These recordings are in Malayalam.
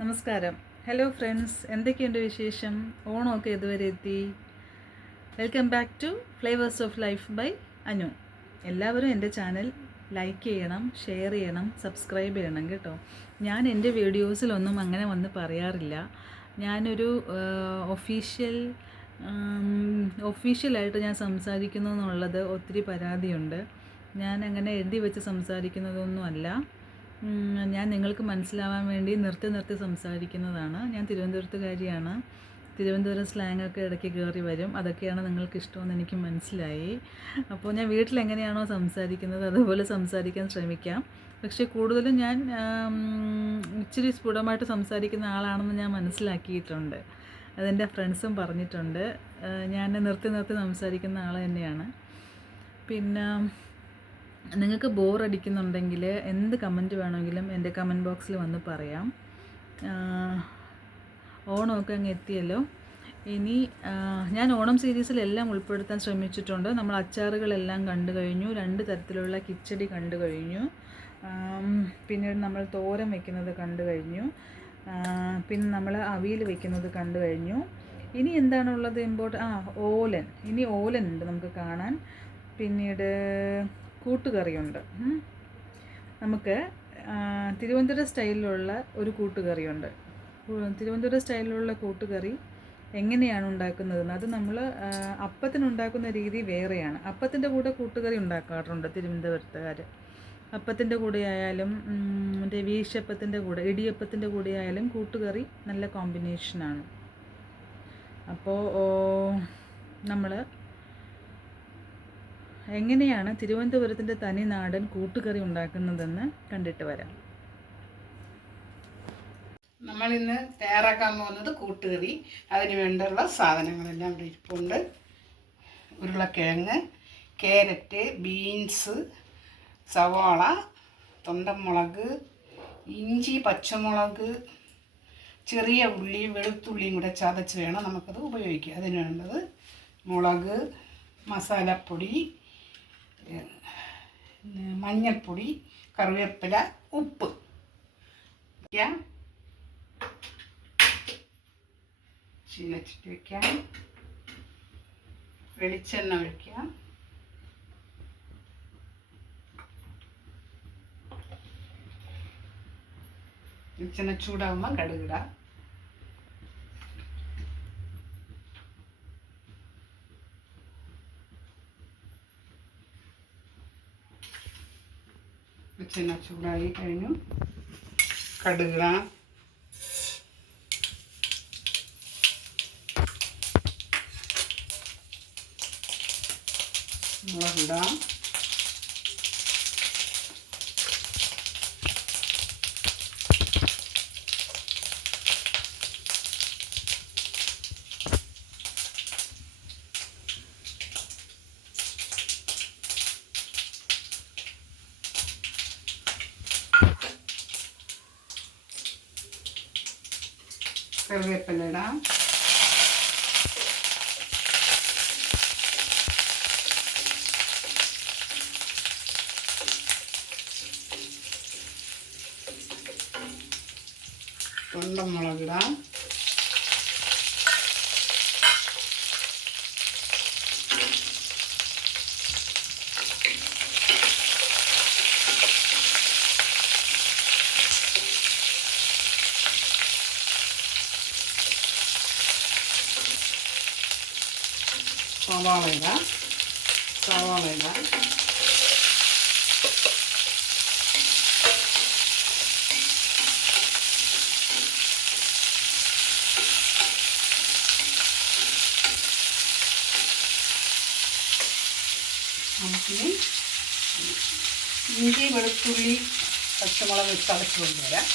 നമസ്കാരം. ഹലോ ഫ്രണ്ട്സ് എന്തൊക്കെയുണ്ട് വിശേഷം? ഓണമൊക്കെ ഇതുവരെ എത്തി. Welcome back to flavours of life by Anu. എല്ലാവരും എന്റെ ചാനൽ ലൈക്ക് ചെയ്യണം ഷെയർ ചെയ്യണം സബ്സ്ക്രൈബ് ചെയ്യണം കേട്ടോ. ഞാൻ എന്റെ വീഡിയോസിലൊന്നും അങ്ങനെ വന്ന് പറയാറില്ല. ഞാനൊരു ഒഫീഷ്യൽ ഒഫീഷ്യലായിട്ട് ഞാൻ സംസാരിക്കുന്നു എന്നുള്ളത് ഒത്തിരി പരാതിയുണ്ട്. ഞാൻ അങ്ങനെ എഴുതി വെച്ച് സംസാരിക്കുന്നതൊന്നുമല്ല. ഞാൻ നിങ്ങൾക്ക് മനസ്സിലാവാൻ വേണ്ടി നിർത്തി നിർത്തി സംസാരിക്കുന്നതാണ്. ഞാൻ തിരുവനന്തപുരത്തുകാരിയാണ്. തിരുവനന്തപുരം സ്ലാങ് ഒക്കെ ഇടയ്ക്ക് കയറി വരും. അതൊക്കെയാണ് നിങ്ങൾക്ക് ഇഷ്ടമെന്ന് എനിക്ക് മനസ്സിലായി. അപ്പോൾ ഞാൻ വീട്ടിൽ എങ്ങനെയാണോ സംസാരിക്കുന്നത് അതുപോലെ സംസാരിക്കാൻ ശ്രമിക്കാം. പക്ഷേ കൂടുതലും ഞാൻ ഇച്ചിരി സ്ഫുടമായിട്ട് സംസാരിക്കുന്ന ആളാണെന്ന് ഞാൻ മനസ്സിലാക്കിയിട്ടുണ്ട്. അതെന്റെ ഫ്രണ്ട്സും പറഞ്ഞിട്ടുണ്ട്. ഞാൻ നിർത്തി നിർത്തി സംസാരിക്കുന്ന ആൾ തന്നെയാണ്. പിന്നെ നിങ്ങൾക്ക് ബോർ അടിക്കുന്നുണ്ടെങ്കിൽ എന്ത് കമന്റ് വേണമെങ്കിലും എന്റെ കമന്റ് ബോക്സിൽ വന്ന് പറയാം. ഓണമൊക്കെ അങ്ങ് എത്തിയല്ലോ. ഇനി ഞാൻ ഓണം സീരീസിലെല്ലാം ഉൾപ്പെടുത്താൻ ശ്രമിച്ചിട്ടുണ്ട്. നമ്മൾ അച്ചാറുകളെല്ലാം കണ്ടു കഴിഞ്ഞു. രണ്ട് തരത്തിലുള്ള കിച്ചടി കണ്ടു കഴിഞ്ഞു. പിന്നീട് നമ്മൾ തോരം വെക്കുന്നത് കണ്ടു കഴിഞ്ഞു. പിന്നെ നമ്മൾ അവിയൽ വെക്കുന്നത് കണ്ടു കഴിഞ്ഞു. ഇനി എന്താണുള്ളത് ഇമ്പോർട്ടൻ ആ ഓലൻ. ഇനി ഓലൻ ഉണ്ട് നമുക്ക് കാണാൻ. പിന്നീട് കൂട്ടുകറിയുണ്ട്. നമുക്ക് തിരുവനന്തപുരം സ്റ്റൈലിലുള്ള ഒരു കൂട്ടുകറിയുണ്ട്. തിരുവനന്തപുരം സ്റ്റൈലിലുള്ള കൂട്ടുകറി എങ്ങനെയാണ് ഉണ്ടാക്കുന്നതെന്ന്? അത് നമ്മൾ അപ്പത്തിനുണ്ടാക്കുന്ന രീതി വേറെയാണ്. അപ്പത്തിന്റെ കൂടെ കൂട്ടുകറി ഉണ്ടാക്കാറുണ്ട് തിരുവനന്തപുരത്തുകാർ അപ്പത്തിന്റെ കൂടെ ആയാലും മറ്റേ വീശപ്പത്തിന്റെ കൂടെ ഇടിയപ്പത്തിന്റെ കൂടെ ആയാലും കൂട്ടുകറി നല്ല കോമ്പിനേഷനാണ് അപ്പോൾ നമ്മൾ എങ്ങനെയാണ് തിരുവനന്തപുരത്തിന്റെ തനിനാടൻ കൂട്ടുകറി ഉണ്ടാക്കുന്നതെന്ന് കണ്ടിട്ട് വരാം. നമ്മൾ ഇന്ന് തയ്യാറാക്കാൻ പോകുന്നത് കൂട്ടുകറി. അതിന് വേണ്ടിയുള്ള സാധനങ്ങളെല്ലാം ഇവിടെ ഇരിപ്പുണ്ട്. ഉരുളക്കിഴങ്ങ് ക്യാരറ്റ് ബീൻസ് സവാള തൊണ്ടമുളക് ഇഞ്ചി പച്ചമുളക് ചെറിയ ഉള്ളിയും വെളുത്തുള്ളിയും കൂടെ ചതച്ച് വേണം നമുക്കത് ഉപയോഗിക്കുക അതിന് വേണ്ടത് മുളക് മസാലപ്പൊടി മഞ്ഞൾപ്പൊടി കറിവേപ്പില ഉപ്പ്. ചീനച്ചിട്ട് വയ്ക്കാം വെളിച്ചെണ്ണ ഒഴിക്കാം. വെളിച്ചെണ്ണ ചൂടാകുമ്പോൾ കടുകിടാം. വെളിച്ചെണ്ണ ചൂടായി കഴിഞ്ഞു. കടുക മുളകിടാം കറിവേപ്പില ഇടാം തൊണ്ടമുളകിടാം സവാള ഇടാം. നമുക്കിനി ഇഞ്ചി വെളുത്തുള്ളി പച്ചമുളക് ചതച്ച് കൊണ്ടുവരാം.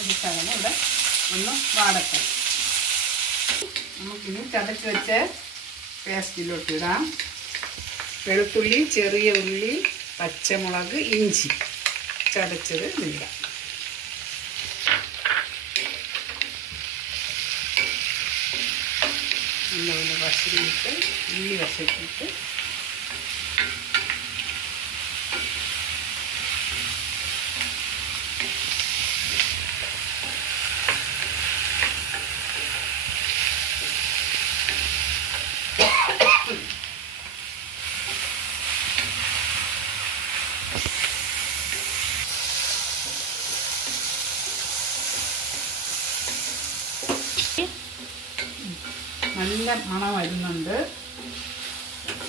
ഒരു ശകലം ഇവിടെ ഒന്ന് വാടട്ടെ. നമുക്കിനി ചതച്ച് വെച്ച് പേസ്റ്റിലോട്ട് ഇടാം. വെളുത്തുള്ളി ചെറിയ ഉള്ളി പച്ചമുളക് ഇഞ്ചി. ചതച്ചത് ഇടാം നല്ലപോലെ വശമിട്ട് ഉള്ളി വശത്തിട്ട് നല്ല മണം വരുന്നുണ്ട്.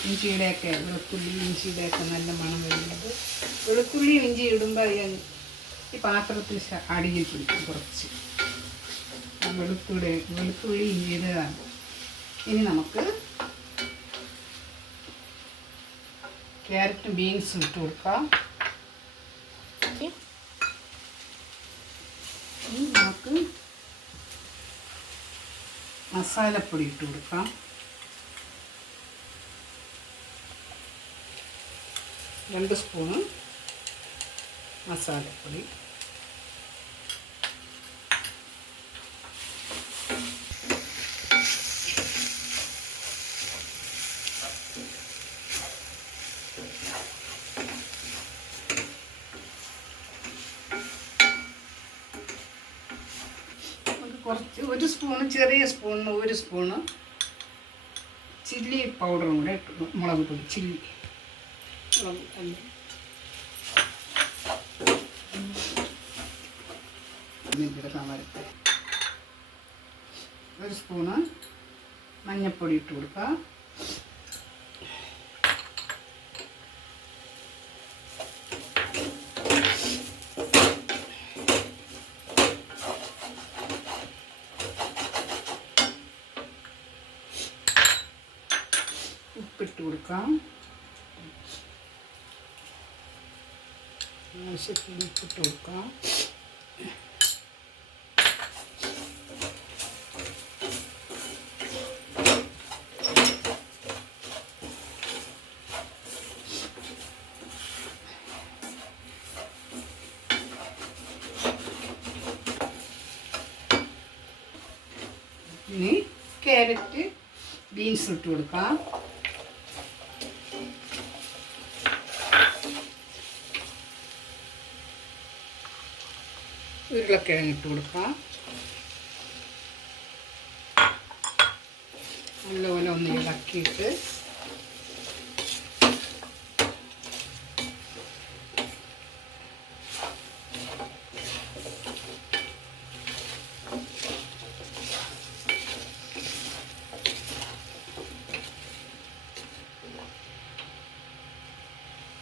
ഇഞ്ചിയുടെയൊക്കെ വെളുത്തുള്ളി ഇഞ്ചിയുടെയൊക്കെ നല്ല മണം വരുന്നത്. വെളുത്തുള്ളി ഇഞ്ചി ഇടുമ്പോൾ ഈ- പാത്രത്തിൽ അടിയിൽ പിടിക്കും കുറച്ച്. വെളുത്തുള്ളി വെളുത്തുള്ളി ഇഞ്ചിയുടേതാണ് ഇനി നമുക്ക് ക്യാരറ്റും ബീൻസും ഇട്ട് കൊടുക്കാം. മസാലപ്പൊടി ഇട്ട് കൊടുക്കാം. രണ്ട് സ്പൂണ് മസാലപ്പൊടി. സ്പൂണ് ചെറിയ സ്പൂണിന് ഒരു സ്പൂണ് ചില്ലി പൗഡറും കൂടെ ഇട്ടു. മുളക് പൊടി ചില്ലി ഒരു സ്പൂണ് മഞ്ഞൾപ്പൊടി ഇട്ട് കൊടുക്കുക ഉപ്പിട്ട് കൊടുക്കാം. ആവശ്യത്തിന് ഉപ്പിട്ട് കൊടുക്കാം. ഇനി ക്യാരറ്റ് ബീൻസ് ഇട്ട് കൊടുക്കാം. ഉരുളക്കിഴങ്ങ് ഇട്ട് കൊടുക്കാം. നല്ലപോലെ ഒന്ന് ഇളക്കിയിട്ട്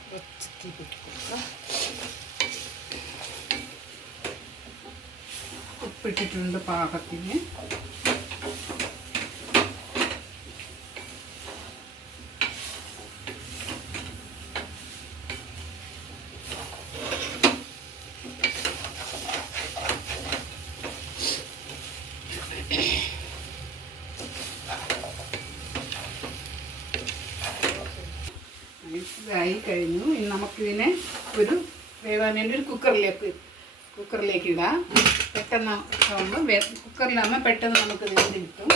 കുറച്ച് തീ കൂട്ടി കൊടുക്കാം ഉപ്പിട്ടിട്ടുണ്ട് പാകത്തിന്. ഇതായി കഴിഞ്ഞു. ഇനി നമുക്കിതിനെ ഒരു ഒരു കുക്കറിലേക്ക് കുക്കറിലേക്ക് ഇടാം. പെട്ടെന്ന് ആവുമ്പോൾ കുക്കറിലാകുമ്പോൾ പെട്ടെന്ന് നമുക്ക് വെന്ത് കിട്ടും?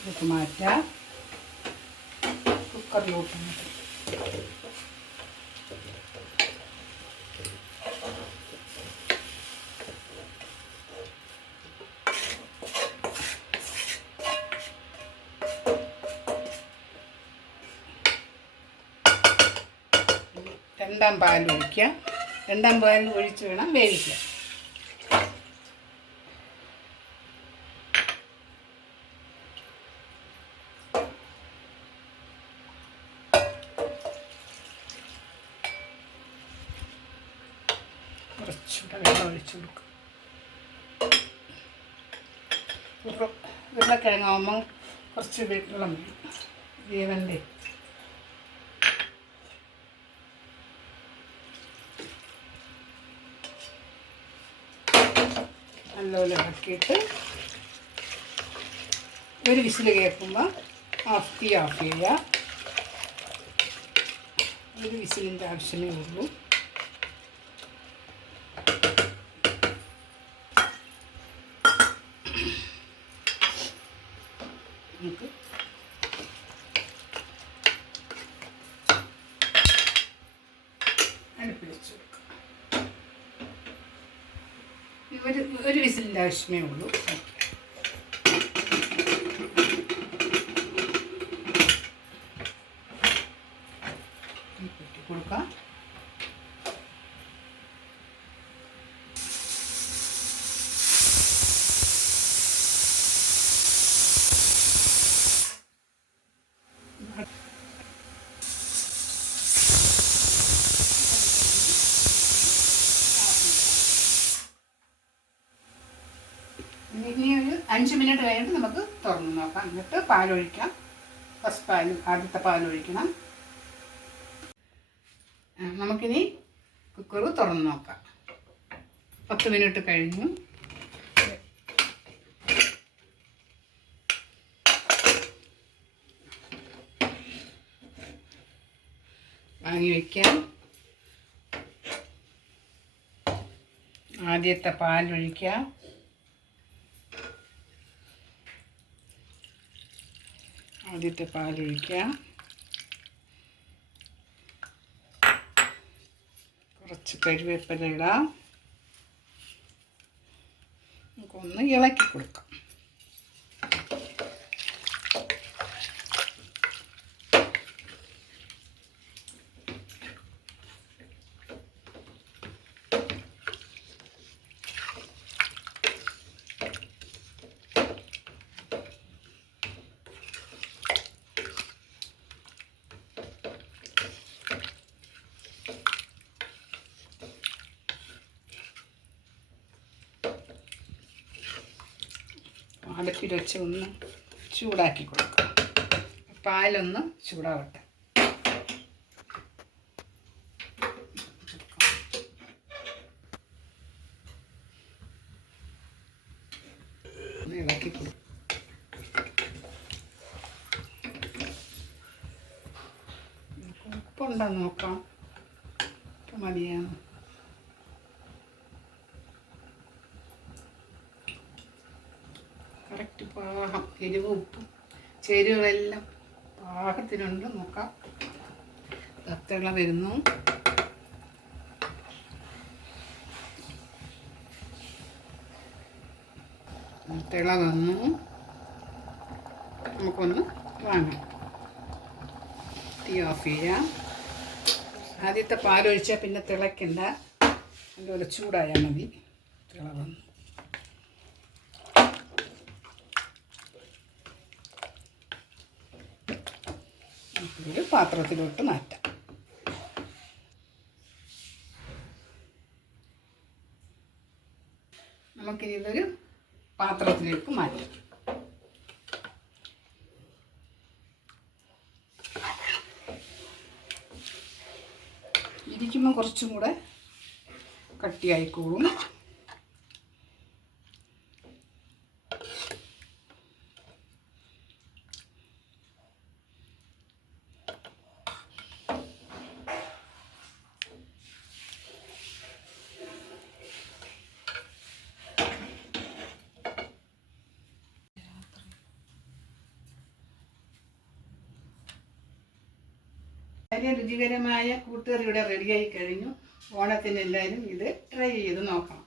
ഇതൊക്കെ മാറ്റാം. കുക്കറിലോട്ട്. രണ്ടാം പാൽ ഒഴിക്കുക രണ്ടാം പാൽ ഒഴിച്ച് വേണം വേവിക്കാൻ. കുറച്ചുകൂടെ വെള്ളം ഒഴിച്ചു കൊടുക്കും ഉരുള ഉരുളക്കിഴങ്ങാവുമ്പം കുറച്ച് വെള്ളം വേവണ്ടേ നല്ലപോലെ ഇളക്കിയിട്ട് ഒരു വിസിൽ കേൾക്കുമ്പോൾ ഓഫ് തീ ഓഫ് ചെയ്യുക ഒരു വിസിലിന്റെ ആവശ്യമേ ഉള്ളൂ നമുക്ക് അടുപ്പിൽ വെച്ച് കൊടുക്കാം ഒരു ഒരു വിസിലിന്റെ ആവശ്യമേ ഉള്ളൂ കൂട്ടി കൊടുക്കാം ഇനി ഇനി ഒരു അഞ്ച് മിനിറ്റ് കഴിഞ്ഞിട്ട് നമുക്ക് തുറന്ന് നോക്കാം. എന്നിട്ട് പാലൊഴിക്കാം. ഫസ്റ്റ് പാൽ ആദ്യത്തെ പാലൊഴിക്കണം. നമുക്കിനി കുക്കർ തുറന്ന് നോക്കാം. പത്ത് മിനിറ്റ് കഴിഞ്ഞു. വാങ്ങി വയ്ക്കാം ആദ്യത്തെ പാലൊഴിക്കാം. ആദ്യത്തെ പാലൊഴിക്കാം കുറച്ച് കരിവേപ്പില ഇടാം. നമുക്കൊന്ന് ഇളക്കി കൊടുക്കാം. അടുപ്പിൽ വെച്ച് ഒന്ന് ചൂടാക്കി കൊടുക്കുക പാലൊന്ന് ചൂടാവട്ടെ. ഇളക്കി കൊടുക്കും. ഉപ്പുണ്ടോ നോക്കാം. മതിയാണ്? എരിവ് ഉപ്പും ചേരുവകളെല്ലാം പാകത്തിനുണ്ട്. നോക്കാം. തത്തള വരുന്നു. തിള വന്നു. നമുക്കൊന്ന് വാങ്ങാം. തീ ഓഫ് ചെയ്യാം. ആദ്യത്തെ പാലൊഴിച്ചാൽ പിന്നെ തിളയ്ക്കണ്ട. അതുപോലെ ചൂടായാൽ മതി. തിള വന്നു ഒരു പാത്രത്തിലോട്ട് മാറ്റാം. നമുക്കിനി ഇതൊരു പാത്രത്തിലേക്ക് മാറ്റാം. ഇരിക്കുമ്പോൾ കുറച്ചും കൂടെ കട്ടിയായിക്കോളും. വളരെ രുചികരമായ കൂട്ടുകറി ഇവിടെ റെഡിയായി കഴിഞ്ഞു. ഓണത്തിന് എല്ലാവരും ഇത് ട്രൈ ചെയ്ത് നോക്കണം.